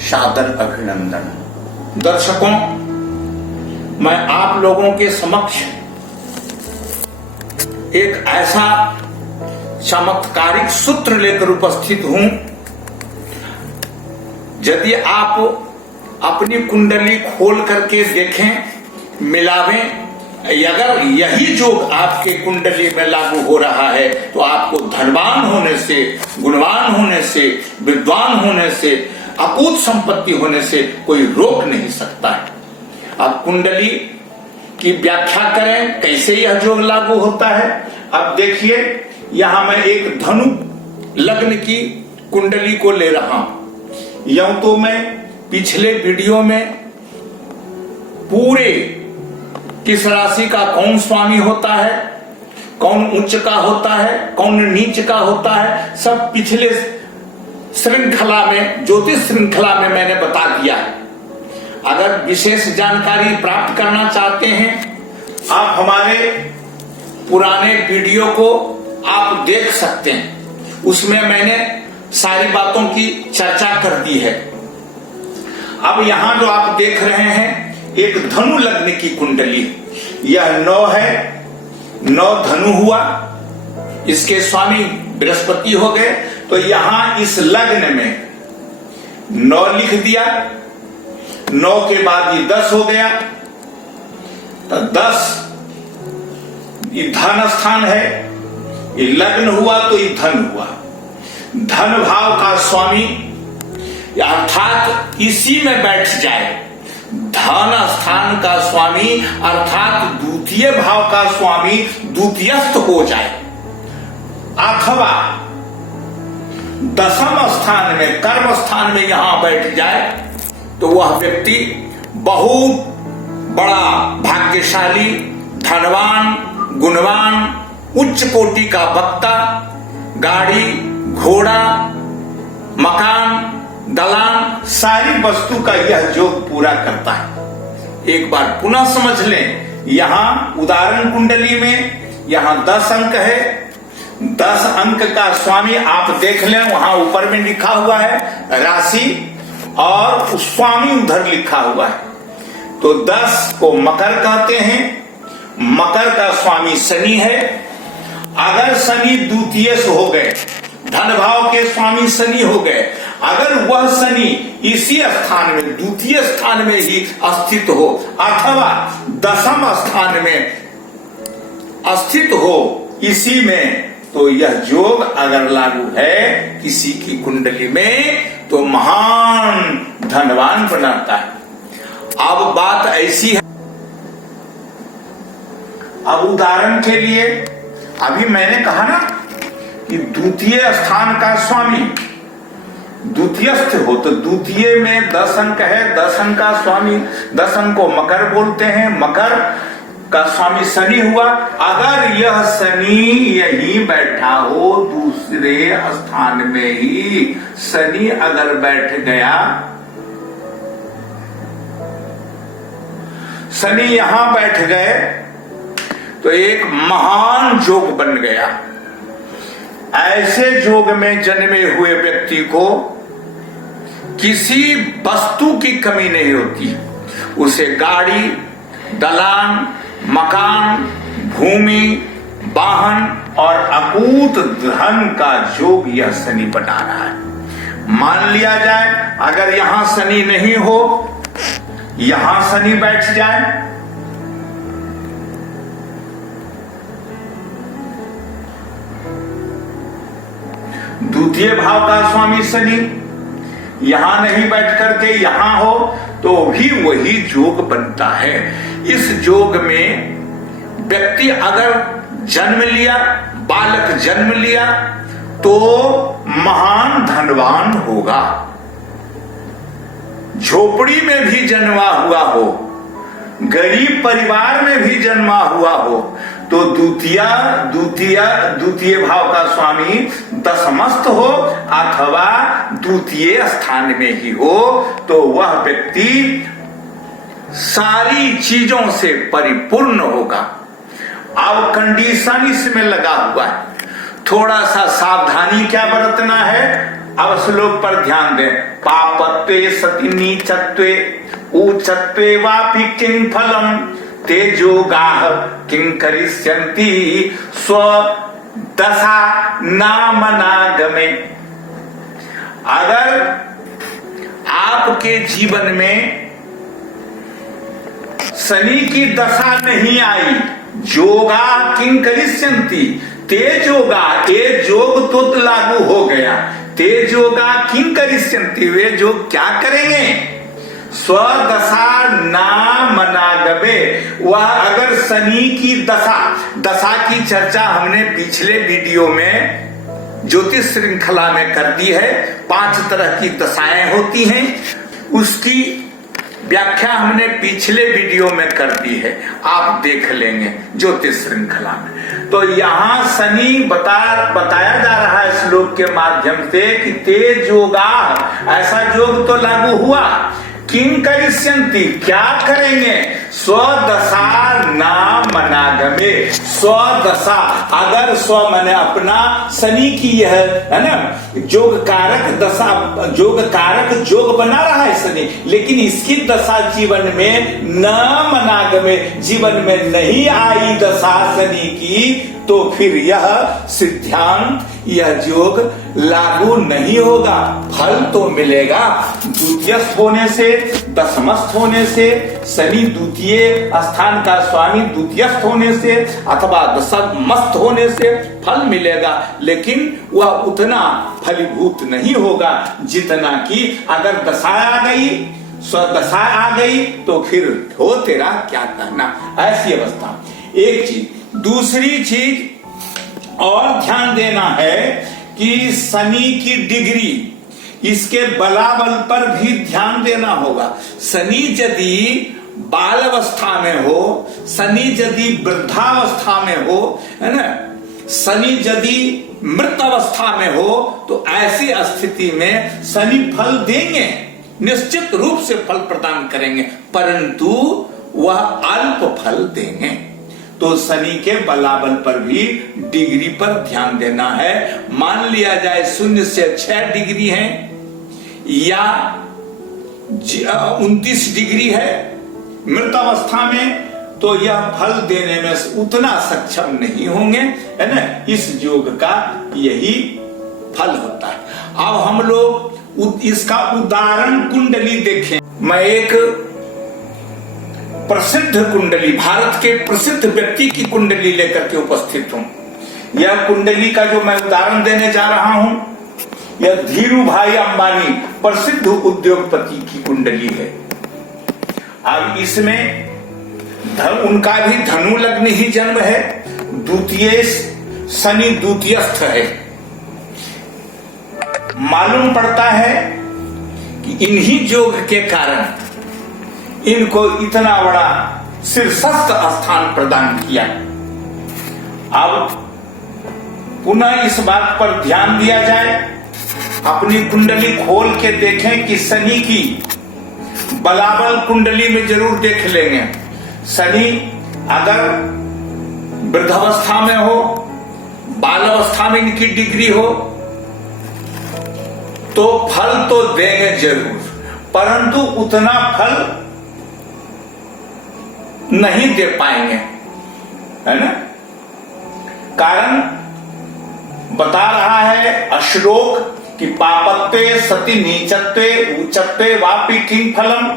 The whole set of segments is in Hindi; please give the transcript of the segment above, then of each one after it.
सादर अभिनंदन। दर्शकों, मैं आप लोगों के समक्ष एक ऐसा चमत्कारिक सूत्र लेकर उपस्थित हूं। यदि आप अपनी कुंडली खोल करके देखें, मिलावें, अगर यही योग आपके कुंडली में लागू हो रहा है तो आपको धनवान होने से, गुणवान होने से, विद्वान होने से, अकूत संपत्ति होने से कोई रोक नहीं सकता है। अब कुंडली की व्याख्या करें, कैसे यह योग लागू होता है। अब देखिए, यहां मैं एक धनु लग्न की कुंडली को ले रहा हूं। यूं तो मैं पिछले वीडियो में पूरे किस राशि का कौन स्वामी होता है, कौन उच्च का होता है, कौन नीच का होता है, सब पिछले श्रृंखला में, ज्योतिष श्रृंखला में मैंने बता दिया है। अगर विशेष जानकारी प्राप्त करना चाहते हैं, आप हमारे पुराने वीडियो को आप देख सकते हैं। उसमें मैंने सारी बातों की चर्चा कर दी है। अब यहां जो आप देख रहे हैं, एक धनु लग्न की कुंडली, यह 9 है, 9 धनु हुआ, इसके स्वामी बृहस्पति हो गए। तो यहां इस लग्न में 9 लिख दिया, 9 के बाद ये 10 हो गया, तो 10 ये धन स्थान है, ये लग्न हुआ तो ये धन हुआ। धन भाव का स्वामी अर्थात इसी में बैठ जाए, धन स्थान का स्वामी अर्थात द्वितीय भाव का स्वामी द्वितीयस्थ हो जाए, अथवा दशम स्थान में, कर्म स्थान में यहां बैठ जाए, तो वह व्यक्ति बहुत बड़ा भाग्यशाली, धनवान, गुणवान, उच्च कोटि का वक्ता, गाड़ी, घोड़ा, मकान, दलान, सारी वस्तु का यह योग पूरा करता है। एक बार पुनः समझ लें, यहां उदाहरण कुंडली में यहां 10 अंक है, 10 अंक का स्वामी आप देख लें, वहां ऊपर में लिखा हुआ है राशि और स्वामी उधर लिखा हुआ है। तो 10 को मकर कहते हैं, मकर का स्वामी शनि है। अगर शनि द्वितीय हो गए, धन भाव के स्वामी शनि हो गए, अगर वह शनि इसी स्थान में, द्वितीय स्थान में ही स्थित हो अथवा दशम स्थान में स्थित हो इसी में, तो यह योग अगर लागू है किसी की कुंडली में तो महान धनवान बनाता है। अब बात ऐसी है, अब उदाहरण के लिए अभी मैंने कहा ना कि द्वितीय स्थान का स्वामी द्वितीयस्थ हो, तो द्वितीय में 10 अंक है, 10 अंक का स्वामी, 10 अंक को मकर बोलते हैं, मकर का स्वामी शनि हुआ। अगर यह शनि यही बैठा हो, दूसरे स्थान में ही शनि अगर बैठ गया, शनि यहां बैठ गए, तो एक महान योग बन गया। ऐसे योग में जन्मे हुए व्यक्ति को किसी वस्तु की कमी नहीं होती। उसे गाड़ी, दलान, मकान, भूमि, वाहन और अकूत धन का योग यह शनि बना रहा है। मान लिया जाए अगर यहां शनि नहीं हो, यहां शनि बैठ जाए, द्वितीय भाव का स्वामी शनि यहां नहीं बैठ करके यहां हो, तो भी वही योग बनता है। इस योग में व्यक्ति अगर जन्म लिया, बालक जन्म लिया, तो महान धनवान होगा। झोपड़ी में भी जन्मा हुआ हो, गरीब परिवार में भी जन्मा हुआ हो, तो द्वितीय भाव का स्वामी दशमस्थ हो अथवा द्वितीय स्थान में ही हो, तो वह व्यक्ति सारी चीजों से परिपूर्ण होगा। अब कंडीशन इसमें लगा हुआ है, थोड़ा सा सावधानी क्या बरतना है, अब श्लोक पर ध्यान दें। पापत्वे सति नीचत्वे ऊचत्वे वापि किं फलम तेजोगाः किं करिष्यन्ति स्वदशा नामनागमे। अगर आपके जीवन में शनि की दशा नहीं आई, जोगा किं करिष्यन्ति, तेजोगा, ये जोग तो लागू हो गया, तेजोगा किं करिष्यन्ति, वे जोग क्या करेंगे, स्वदशा नामनागमे। वह अगर शनि की दशा की चर्चा हमने पिछले वीडियो में ज्योतिष श्रृंखला में कर दी है। 5 तरह की दशाएं होती हैं, उसकी व्याख्या हमने पिछले वीडियो में कर दी है, आप देख लेंगे ज्योतिष श्रृंखला में। तो यहाँ शनि बताया जा रहा है श्लोक के माध्यम से कि तेज योगा, ऐसा योग तो लागू हुआ, किं करिष्यन्ति, क्या करेंगे, स्वदशा नामनागमे। स्वदशा, अगर स्व माने अपना, शनि की यह है ना जोग कारक दशा, जोग कारक जोग बना रहा है शनि, लेकिन इसकी दशा जीवन में न मनागमे, जीवन में नहीं आई दशा शनि की, तो फिर यह सिद्धांत, यह योग लागू नहीं होगा। फल तो मिलेगा द्वितीयस्थ होने से, दशमस्थ होने से, शनि द्वितीय स्थान का स्वामी द्वितीयस्थ होने से अथवा दशमस्थ होने से फल मिलेगा, लेकिन वह उतना फलीभूत नहीं होगा जितना कि अगर दशा आ गई, स्वदशा आ गई, तो फिर हो तेरा क्या कहना, ऐसी अवस्था। एक चीज, दूसरी चीज और ध्यान देना है कि शनि की डिग्री, इसके बलाबल पर भी ध्यान देना होगा। शनि यदि बालावस्था में हो, शनि यदि वृद्धावस्था में हो, है ना, शनि यदि मृत अवस्था में हो, तो ऐसी स्थिति में शनि फल देंगे, निश्चित रूप से फल प्रदान करेंगे, परंतु वह अल्प फल देंगे। तो शनि के बलाबल पर भी डिग्री पर ध्यान देना है। मान लिया जाए 0 से 6 डिग्री है या 29 डिग्री है मृत अवस्था में, तो यह फल देने में उतना सक्षम नहीं होंगे, है ना। इस योग का यही फल होता है। अब हम लोग इसका उदाहरण कुंडली देखें। मैं एक प्रसिद्ध कुंडली, भारत के प्रसिद्ध व्यक्ति की कुंडली लेकर के उपस्थित हूं। यह कुंडली का जो मैं उदाहरण देने जा रहा हूं, यह धीरू भाई अंबानी प्रसिद्ध उद्योगपति की कुंडली है। अब इसमें उनका भी धनु लग्न ही जन्म है, द्वितीय शनि द्वितीयस्थ है। मालूम पड़ता है कि इन्हीं योग के कारण इनको इतना बड़ा शीर्षस्थ स्थान प्रदान किया। अब पुनः इस बात पर ध्यान दिया जाए, अपनी कुंडली खोल के देखें कि शनि की बलाबल कुंडली में जरूर देख लेंगे। शनि अगर वृद्धावस्था में हो, बालावस्था में इनकी डिग्री हो, तो फल तो देंगे जरूर, परंतु उतना फल नहीं दे पाएंगे, है ना। कारण बता रहा है श्लोक कि पापत्वे सति नीचत्वे ऊचत्वे वापि किं फलम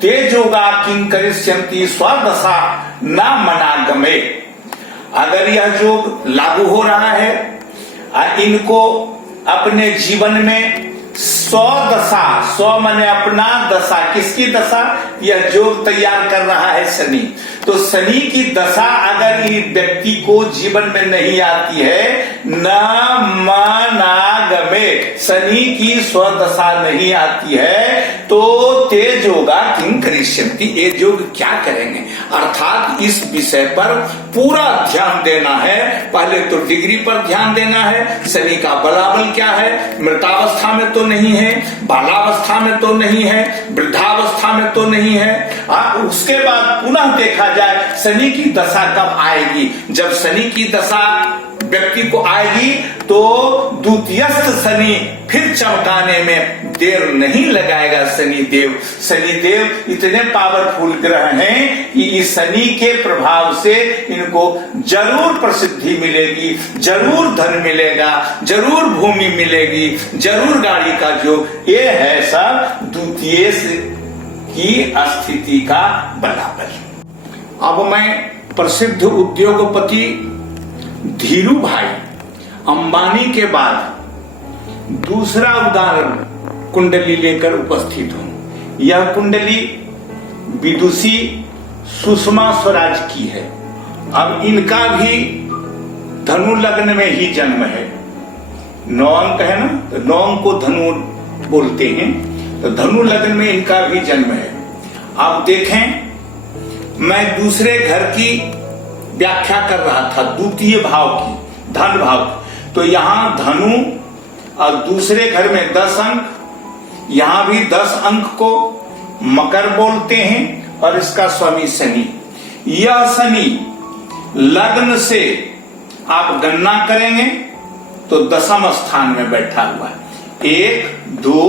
तेजोगा किं करिष्यन्ति स्वदशा न मनागमे। अगर यह योग लागू हो रहा है, इनको अपने जीवन में स्वदशा, स्व माने अपना, दशा, किसकी दशा, यह योग तैयार कर रहा है शनि। तो शनि की दशा अगर इस व्यक्ति को जीवन में नहीं आती है, न मनागमे, शनि की स्वदशा नहीं आती है, तो तेजोगा किं करिष्यन्ति, ये योग क्या करेंगे। अर्थात इस विषय पर पूरा ध्यान देना है। पहले तो डिग्री पर ध्यान देना है, शनि का बलाबल क्या है, मृतावस्था में तो नहीं है, बालावस्था में तो नहीं है, वृद्धावस्था में तो नहीं है। उसके बाद पुनः देखा जाए शनि की दशा कब आएगी। जब शनि की दशा व्यक्ति को आएगी तो द्वितीयस्थ शनि फिर चमकाने में देर नहीं लगाएगा। शनिदेव इतने पावरफुल ग्रह हैं कि इस शनि के प्रभाव से इनको जरूर प्रसिद्धि मिलेगी, जरूर धन मिलेगा, जरूर भूमि मिलेगी, जरूर गाड़ी का जो ये है सब द्वितीय की स्थिति का बराबर। अब मैं प्रसिद्ध उद्योगपति धीरू भाई अंबानी के बाद दूसरा उदाहरण कुंडली लेकर उपस्थित हूं। यह कुंडली विदुषी सुषमा स्वराज की है। अब इनका भी धनु लग्न में ही जन्म है। 9 अंक है ना, तो 9 अंक को धनु बोलते हैं, तो धनु लग्न में इनका भी जन्म है। अब देखें, मैं दूसरे घर की व्याख्या कर रहा था, द्वितीय भाव की, धन भाव की। तो यहां धनु और दूसरे घर में 10 अंक, यहां भी 10 अंक को मकर बोलते हैं और इसका स्वामी शनि। यह शनि लग्न से आप गणना करेंगे तो 10वें स्थान में बैठा हुआ है। 1 2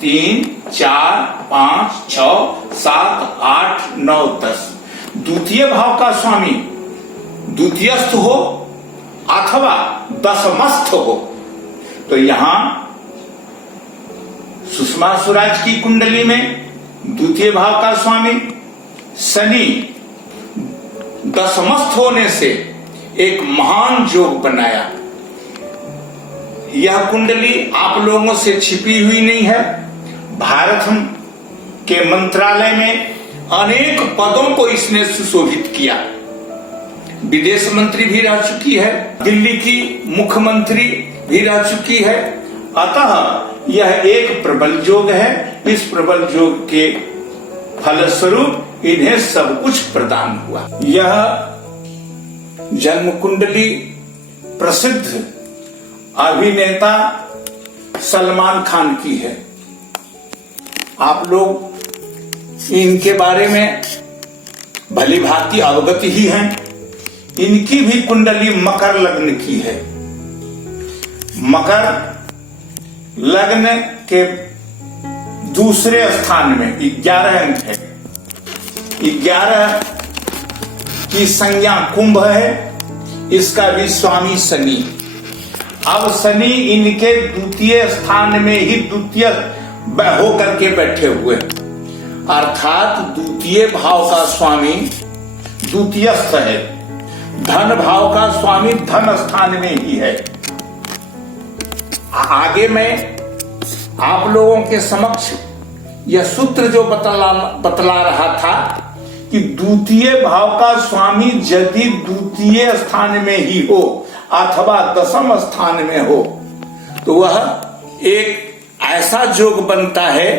3 4 5 6 7 8 9 10। द्वितीय भाव का स्वामी द्वितीयस्थ हो अथवा दशमस्थ हो। तो यहां सुषमा स्वराज की कुंडली में द्वितीय भाव का स्वामी शनि दशमस्थ होने से एक महान योग बनाया। यह कुंडली आप लोगों से छिपी हुई नहीं है। भारत के मंत्रालय में अनेक पदों को इसने सुशोभित किया। विदेश मंत्री भी रह चुकी है, दिल्ली की मुख्यमंत्री भी रह चुकी है। अतः यह एक प्रबल योग है। इस प्रबल योग के फलस्वरूप इन्हें सब कुछ प्रदान हुआ। यह जन्म कुंडली प्रसिद्ध अभिनेता सलमान खान की है। आप लोग इनके बारे में भली भांति अवगत ही हैं। इनकी भी कुंडली मकर लग्न की है। मकर लग्न के दूसरे स्थान में 11 अंक है। 11 की संज्ञा कुंभ है। इसका भी स्वामी शनि। अब शनि इनके द्वितीय स्थान में ही द्वितीय होकर के बैठे हुए, अर्थात द्वितीय भाव का स्वामी द्वितीयस्थ है, धन भाव का स्वामी धन स्थान में ही है। आगे मैं आप लोगों के समक्ष यह सूत्र जो बतला रहा था कि द्वितीय भाव का स्वामी यदि द्वितीय स्थान में ही हो अथवा 10वें स्थान में हो तो वह एक ऐसा योग बनता है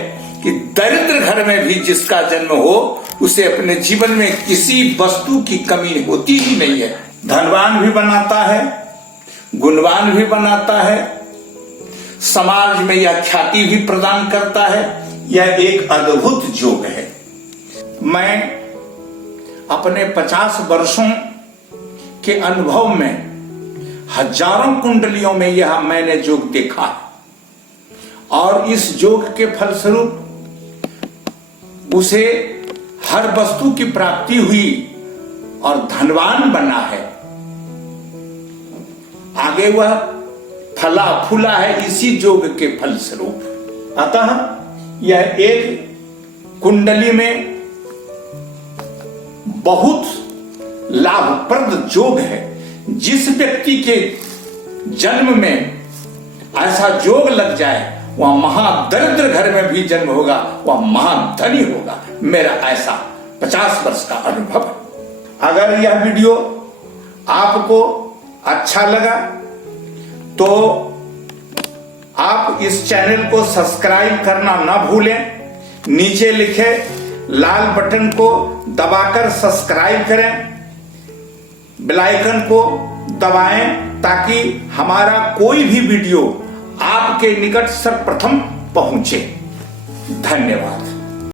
कि दरिद्र घर में भी जिसका जन्म हो उसे अपने जीवन में किसी वस्तु की कमी होती ही नहीं है। धनवान भी बनाता है, गुणवान भी बनाता है, समाज में यह ख्याति भी प्रदान करता है। यह एक अद्भुत योग है। मैं अपने 50 वर्षों के अनुभव में हजारों कुंडलियों में यह मैंने योग देखा और इस योग के फलस्वरूप उसे हर वस्तु की प्राप्ति हुई और धनवान बना है। आगे वह फला फूला है इसी योग के फलस्वरूप। अतः यह एक कुंडली में बहुत लाभप्रद योग है। जिस व्यक्ति के जन्म में ऐसा योग लग जाए वह महादरिद्र घर में भी जन्म होगा, वह महाधनी होगा। मेरा ऐसा 50 वर्ष का अनुभव है। अगर यह वीडियो आपको अच्छा लगा तो आप इस चैनल को सब्सक्राइब करना ना भूलें। नीचे लिखे लाल बटन को दबाकर सब्सक्राइब करें, बेल आइकन को दबाएं ताकि हमारा कोई भी वीडियो आपके निकट सर्वप्रथम पहुंचे। धन्यवाद।